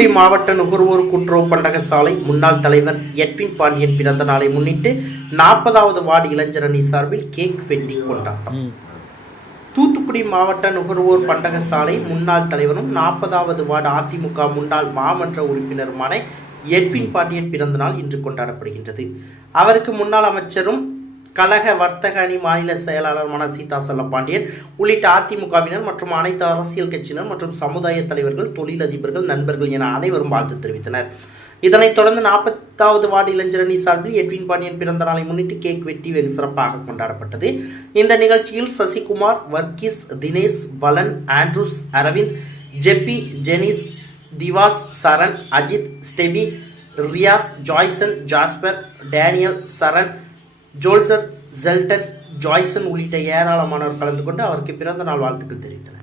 தூத்துக்குடி மாவட்ட நுகர்வோர் கூட்டுறவு பண்டக சாலை முன்னாள் தலைவர் எட்வின் பாண்டியன் பிறந்த நாளை முன்னிட்டு 40வது வார்டு இளைஞர் அணி சார்பில் கேக் வெட்டி கொண்டாட்டம். தூத்துக்குடி மாவட்ட நுகர்வோர் பண்டக சாலை முன்னாள் தலைவரும் 40வது வார்டு அதிமுக முன்னாள் மாமன்ற உறுப்பினருமான எட்வின் பாண்டியன் பிறந்த நாள் இன்று கொண்டாடப்படுகின்றது. அவருக்கு முன்னாள் அமைச்சரும் கழக வர்த்தக அணி மாநில செயலாளருமான சீதா செல்லப்பாண்டியன் உள்ளிட்ட அதிமுகவினர் மற்றும் அனைத்து அரசியல் கட்சியினர் மற்றும் சமுதாய தலைவர்கள், தொழிலதிபர்கள், நண்பர்கள் என அனைவரும் வாழ்த்து தெரிவித்தனர். இதனைத் தொடர்ந்து 40வது வார்டு இளைஞர் அணி சார்பில் எட்வின் பாண்டியன் பிறந்த நாளை முன்னிட்டு கேக் வெட்டி வெகு சிறப்பாக கொண்டாடப்பட்டது. இந்த நிகழ்ச்சியில் சசிகுமார், வர்கீஸ், தினேஷ், பலன், ஆண்ட்ரூஸ், அரவிந்த், ஜெப்பி, ஜெனிஸ், திவாஸ், சரண், அஜித், ஸ்டெபி, ரியாஸ், ஜாய்சன், ஜாஸ்பர், டேனியல், சரண், ஜோல்சர், ஜெல்டன், ஜாய்சன் உள்ளிட்ட ஏராளமானோர் கலந்து கொண்டு அவருக்கு பிறந்த நாள் வாழ்த்துக்கள் தெரிவித்தனர்.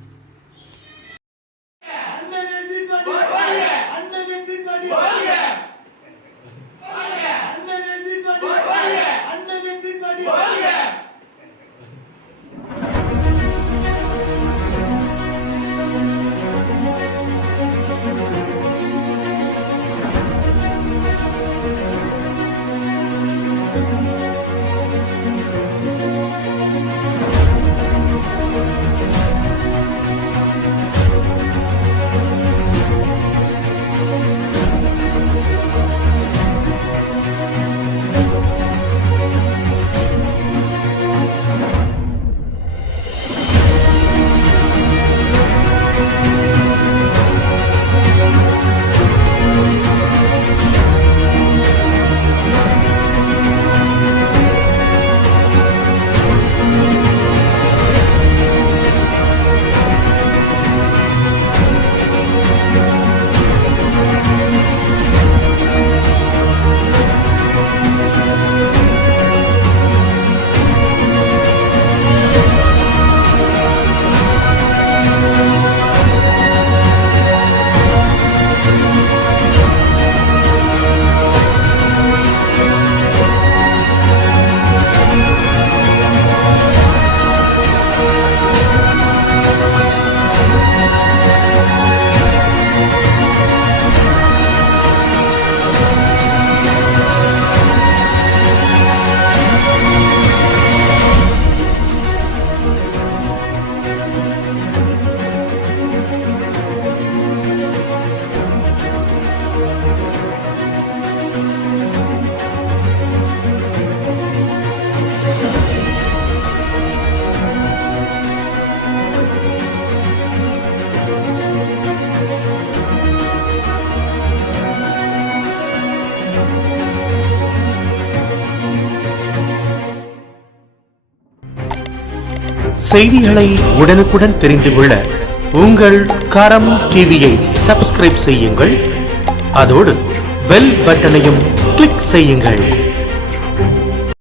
செய்திகளை உடனுக்குடன் தெரிந்து கொள்ள உங்கள் கரம் டிவியை சப்ஸ்கிரைப் செய்யுங்கள். அதோடு பெல் பட்டனையும் கிளிக் செய்யுங்கள்.